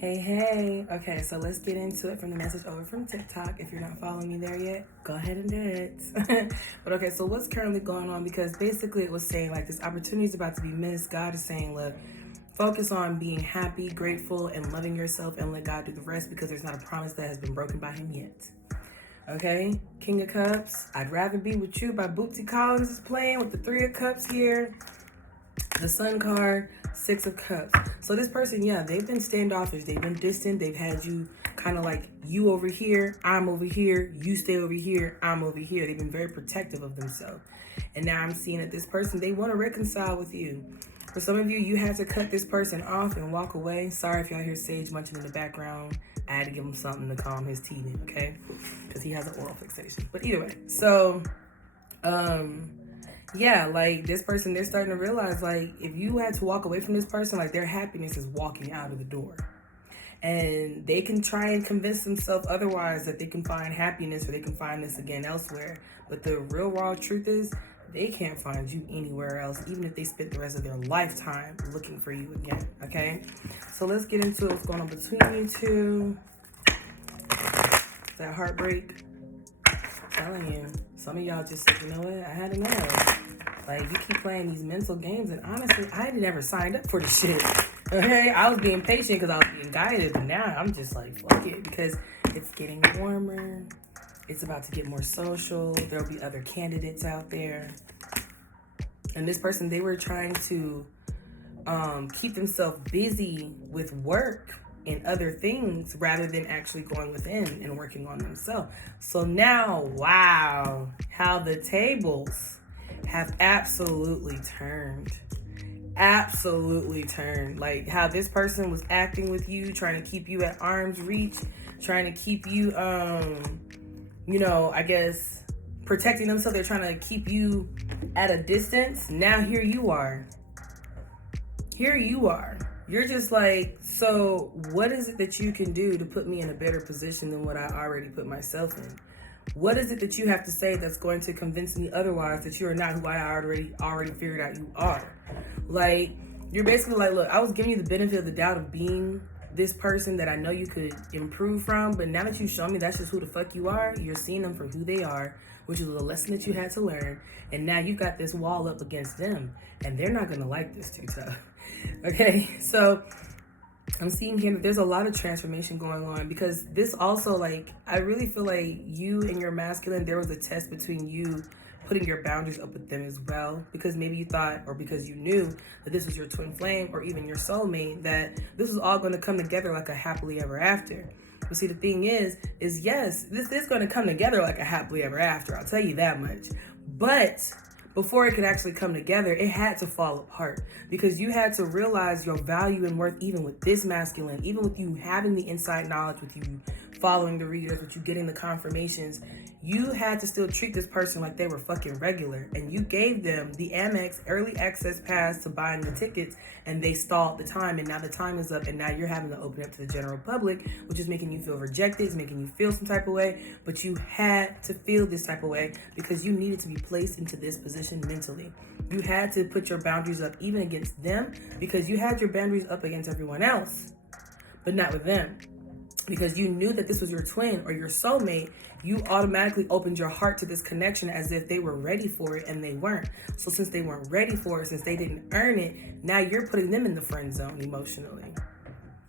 Hey. Okay, so let's get into it from the message over from TikTok. If you're not following me there yet, go ahead and do it. But okay, so what's currently going on? Because basically it was saying like this opportunity is about to be missed. God is saying, look, focus on being happy, grateful, and loving yourself and let God do the rest because there's not a promise that has been broken by him yet. Okay, King of Cups, I'd Rather Be With You by Bootsy Collins is playing with the Three of Cups here. The Sun card, Six of Cups. So this person, yeah, they've been standoffish. They've been distant. They've had you kind of like you over here, I'm over here, you stay over here, I'm over here. They've been very protective of themselves. And now I'm seeing that this person, they want to reconcile with you. For some of you, you have to cut this person off and walk away. Sorry if y'all hear Sage munching in the background. I had to give him something to calm his teething, okay? Because he has an oral fixation. But either way, so, yeah, like this person, they're starting to realize like if you had to walk away from this person, like their happiness is walking out of the door. And they can try and convince themselves otherwise that they can find happiness or they can find this again elsewhere. But the real raw truth is they can't find you anywhere else, even if they spent the rest of their lifetime looking for you again, okay? So let's get into what's going on between you two. That heartbreak. Telling you, some of y'all just said, you know what, I had enough. Like, you keep playing these mental games, and honestly, I never signed up for this shit. Okay, I was being patient because I was being guided, but now I'm just like, fuck it, because it's getting warmer. It's about to get more social. There'll be other candidates out there. And this person, they were trying to keep themselves busy with work and other things rather than actually going within and working on themselves. So now, wow, how the tables have absolutely turned. Absolutely turned. Like how this person was acting with you, trying to keep you at arm's reach, trying to keep you, I guess protecting themselves. They're trying to keep you at a distance. Now here you are. You're just like, so what is it that you can do to put me in a better position than what I already put myself in? What is it that you have to say that's going to convince me otherwise that you are not who I already figured out you are? Like, you're basically like, look, I was giving you the benefit of the doubt of being this person that I know you could improve from, but now that you show me that's just who the fuck you are, you're seeing them for who they are, which is a lesson that you had to learn, and now you've got this wall up against them, and they're not gonna like this too tough. Okay, so I'm seeing here that there's a lot of transformation going on because this also, like, I really feel like you and your masculine, there was a test between you putting your boundaries up with them as well, because maybe you thought, or because you knew that this was your twin flame or even your soulmate, that this was all going to come together like a happily ever after. But see, the thing is yes, this is going to come together like a happily ever after. I'll tell you that much. But before it could actually come together, it had to fall apart because you had to realize your value and worth even with this masculine, even with you having the inside knowledge, with you following the readers, with you getting the confirmations. You had to still treat this person like they were fucking regular, and you gave them the Amex early access pass to buying the tickets, and they stalled the time, and now the time is up, and now you're having to open up to the general public, which is making you feel rejected, it's making you feel some type of way, but you had to feel this type of way because you needed to be placed into this position mentally. You had to put your boundaries up even against them because you had your boundaries up against everyone else, but not with them. Because you knew that this was your twin or your soulmate, you automatically opened your heart to this connection as if they were ready for it, and they weren't. So since they weren't ready for it, since they didn't earn it, now you're putting them in the friend zone emotionally.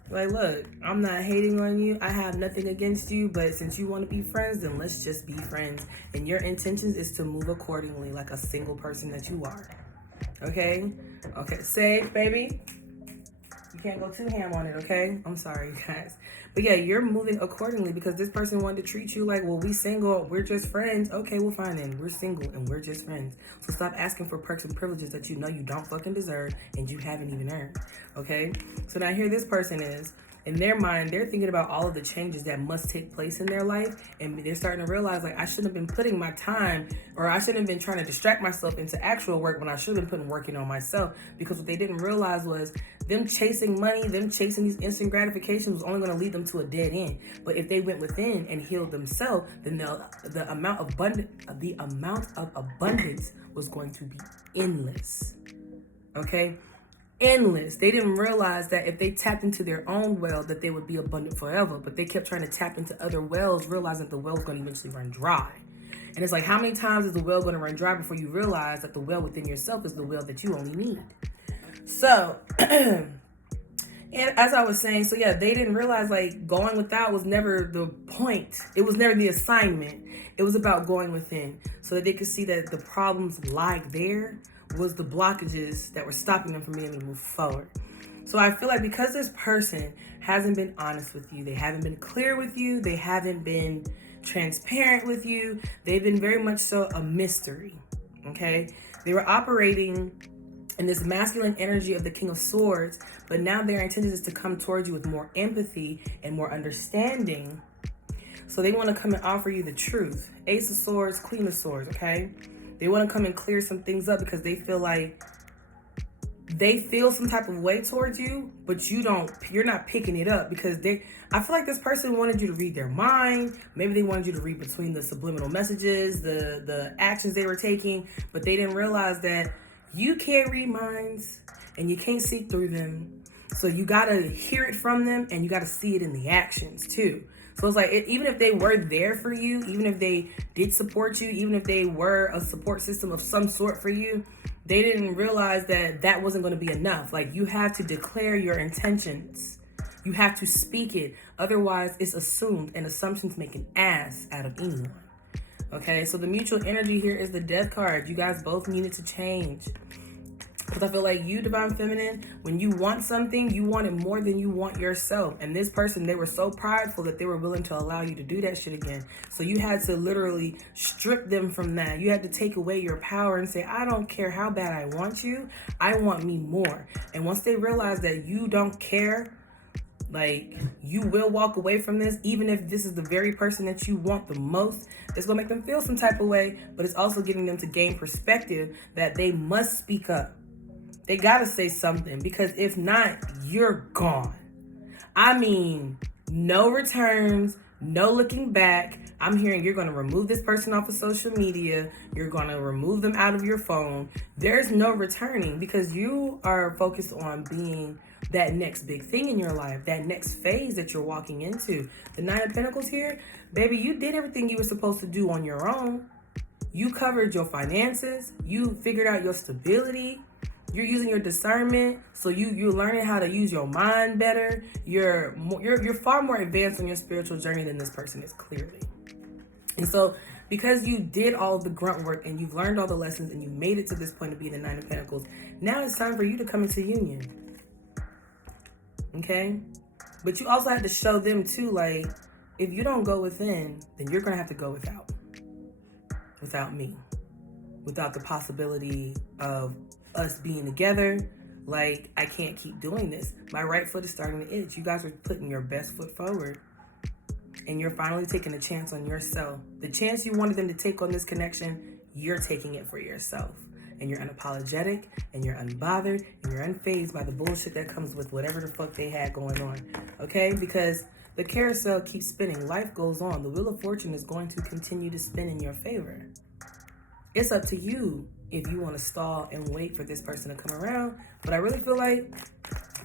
Like, look, I'm not hating on you. I have nothing against you, but since you want to be friends, then let's just be friends. And your intentions is to move accordingly like a single person that you are. Okay? Okay, safe, baby. You can't go too ham on it, okay? I'm sorry, guys. But yeah, you're moving accordingly because this person wanted to treat you like, well, we single, we're just friends. Okay, well, fine then. We're single and we're just friends. So stop asking for perks and privileges that you know you don't fucking deserve and you haven't even earned, okay? So now here this person is. In their mind, they're thinking about all of the changes that must take place in their life, and they're starting to realize, like, I shouldn't have been putting my time, or I shouldn't have been trying to distract myself into actual work when I should have been working on myself, because what they didn't realize was them chasing money, them chasing these instant gratifications was only going to lead them to a dead end. But if they went within and healed themselves, then the amount of abundance was going to be endless. Okay? endless. They didn't realize that if they tapped into their own well, that they would be abundant forever. But they kept trying to tap into other wells, realizing that the well was going to eventually run dry. And it's like, how many times is the well going to run dry before you realize that the well within yourself is the well that you only need? So, and as I was saying, so yeah, they didn't realize like going without was never the point. It was never the assignment. It was about going within so that they could see that the problems lie there was the blockages that were stopping them from being able to move forward. So I feel like because this person hasn't been honest with you, they haven't been clear with you, they haven't been transparent with you, they've been very much so a mystery, okay? They were operating in this masculine energy of the King of Swords, but now their intention is to come towards you with more empathy and more understanding. So they want to come and offer you the truth. Ace of Swords, Queen of Swords, okay? They want to come and clear some things up because they feel like they feel some type of way towards you, but you're not picking it up because I feel like this person wanted you to read their mind. Maybe they wanted you to read between the subliminal messages, the actions they were taking, but they didn't realize that you can't read minds and you can't see through them. So you got to hear it from them and you got to see it in the actions too. So it's like, even if they were there for you, even if they did support you, even if they were a support system of some sort for you, they didn't realize that that wasn't going to be enough. Like, you have to declare your intentions. You have to speak it. Otherwise, it's assumed, and assumptions make an ass out of anyone. Okay, so the mutual energy here is the Death card. You guys both needed to change. Because I feel like you, Divine Feminine, when you want something, you want it more than you want yourself. And this person, they were so prideful that they were willing to allow you to do that shit again. So you had to literally strip them from that. You had to take away your power and say, I don't care how bad I want you. I want me more. And once they realize that you don't care, like, you will walk away from this, even if this is the very person that you want the most. It's going to make them feel some type of way, but it's also getting them to gain perspective that they must speak up. They got to say something, because if not, you're gone. I mean, no returns, no looking back. I'm hearing you're going to remove this person off of social media. You're going to remove them out of your phone. There's no returning, because you are focused on being that next big thing in your life, that next phase that you're walking into. The Nine of Pentacles here, baby, you did everything you were supposed to do on your own. You covered your finances. You figured out your stability. You're using your discernment, so you're learning how to use your mind better. You're far more advanced on your spiritual journey than this person is, clearly. And so, because you did all the grunt work and you've learned all the lessons and you made it to this point of being the Nine of Pentacles, now it's time for you to come into union. Okay? But you also have to show them too, like, if you don't go within, then you're gonna have to go without me, without the possibility of us being together. Like, I can't keep doing this. My right foot is starting to itch. You guys are putting your best foot forward, and you're finally taking a chance on yourself. The chance you wanted them to take on this connection, you're taking it for yourself. And you're unapologetic, and you're unbothered, and you're unfazed by the bullshit that comes with whatever the fuck they had going on. Okay? Because the carousel keeps spinning. Life goes on. The Wheel of Fortune is going to continue to spin in your favor. It's up to you if you want to stall and wait for this person to come around. But I really feel like,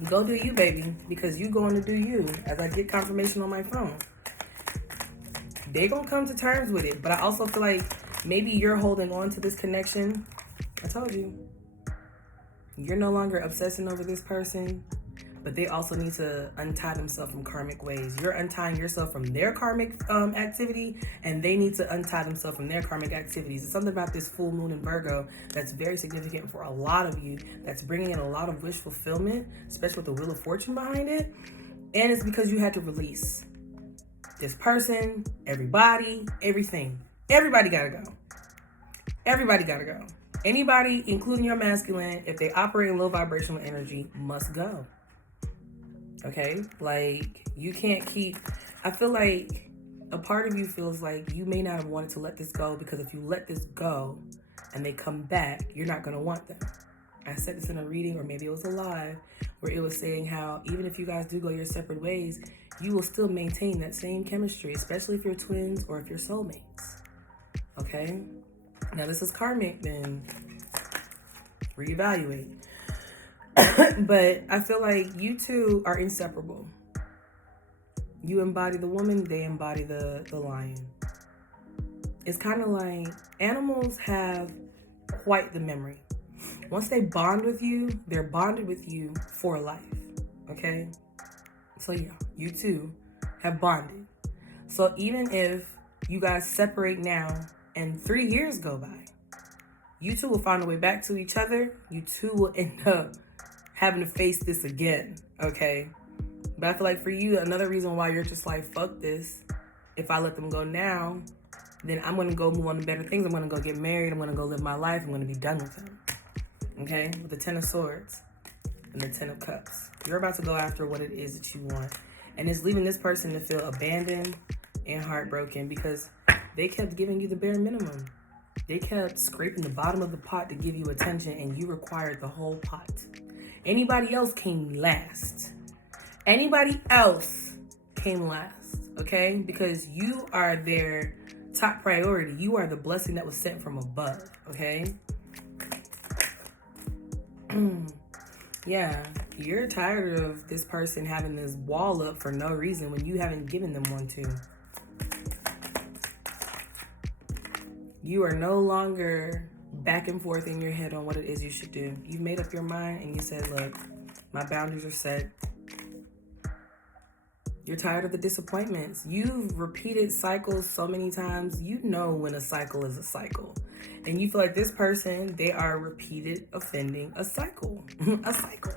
go do you, baby, because you going to do you. As I get confirmation on my phone, they're going to come to terms with it. But I also feel like maybe you're holding on to this connection. I told you, you're no longer obsessing over this person, but they also need to untie themselves from karmic ways. You're untying yourself from their karmic activity, and they need to untie themselves from their karmic activities. It's something about this full moon in Virgo that's very significant for a lot of you, that's bringing in a lot of wish fulfillment, especially with the Wheel of Fortune behind it. And it's because you had to release this person, everybody, everything. Everybody gotta go. Everybody gotta go. Anybody, including your masculine, if they operate in low vibrational energy, must go. Okay? Like, you can't keep... I feel like a part of you feels like you may not have wanted to let this go, because if you let this go and they come back, you're not going to want them. I said this in a reading, or maybe it was a live, where it was saying how even if you guys do go your separate ways, you will still maintain that same chemistry, especially if you're twins or if you're soulmates. Okay? Now, this is karmic, then reevaluate. But I feel like you two are inseparable. You embody the woman, they embody the lion. It's kind of like animals have quite the memory. Once they bond with you, they're bonded with you for life. Okay? So yeah, you two have bonded. So even if you guys separate now and 3 years go by, you two will find a way back to each other. You two will end up having to face this again. Okay? But I feel like for you, another reason why you're just like, fuck this. If I let them go now, then I'm going to go move on to better things. I'm going to go get married. I'm going to go live my life. I'm going to be done with them. Okay? With the 10 of swords and the 10 of cups. You're about to go after what it is that you want. And it's leaving this person to feel abandoned and heartbroken because they kept giving you the bare minimum. They kept scraping the bottom of the pot to give you attention, and you required the whole pot. Anybody else came last. Anybody else came last, okay? Because you are their top priority. You are the blessing that was sent from above, okay? Yeah, you're tired of this person having this wall up for no reason when you haven't given them one to. You are no longer back and forth in your head on what it is you should do. You've made up your mind and you said, look, my boundaries are set. You're tired of the disappointments. You've repeated cycles so many times. You know when a cycle is a cycle. And you feel like this person, they are repeated offending a cycle. A cycle.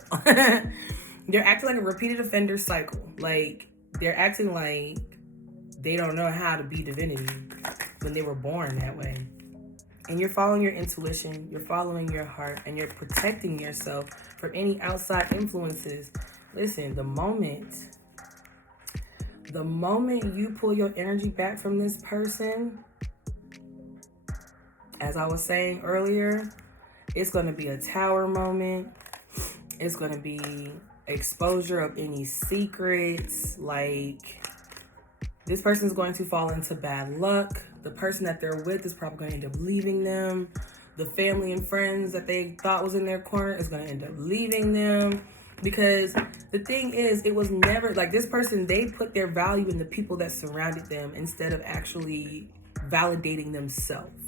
They're acting like a repeated offender cycle. Like, they're acting like they don't know how to be divinity when they were born that way. And you're following your intuition, you're following your heart, and you're protecting yourself from any outside influences. Listen, the moment you pull your energy back from this person, as I was saying earlier, it's going to be a tower moment. It's going to be exposure of any secrets. Like, this person's going to fall into bad luck. The person that they're with is probably going to end up leaving them. The family and friends that they thought was in their corner is going to end up leaving them. Because the thing is, it was never, like, this person, they put their value in the people that surrounded them instead of actually validating themselves.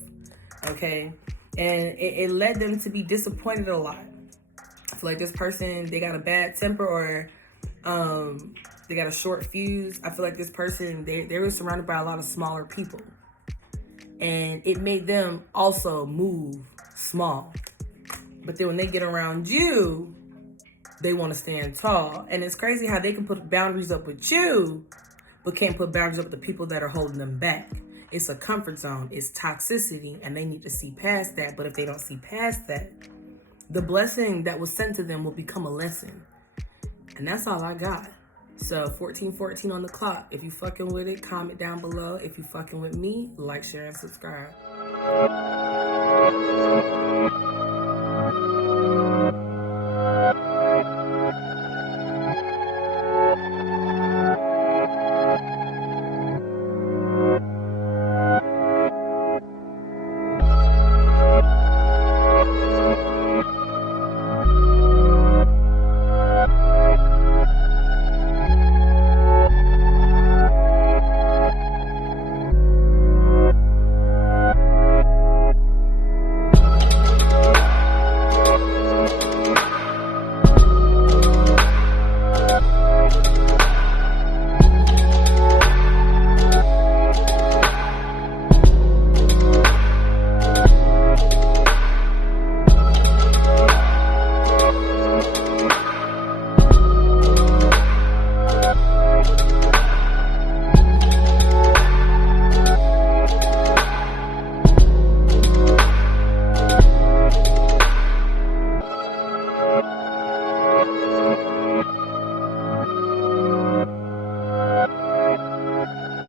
Okay? And it led them to be disappointed a lot. I feel like this person, they got a bad temper or they got a short fuse. I feel like this person, they were surrounded by a lot of smaller people. And it made them also move small. But then when they get around you, they want to stand tall. And it's crazy how they can put boundaries up with you, but can't put boundaries up with the people that are holding them back. It's a comfort zone. It's toxicity, and they need to see past that. But if they don't see past that, the blessing that was sent to them will become a lesson. And that's all I got. So 14:14 on the clock. If you fucking with it, comment down below. If you fucking with me, like, share, and subscribe.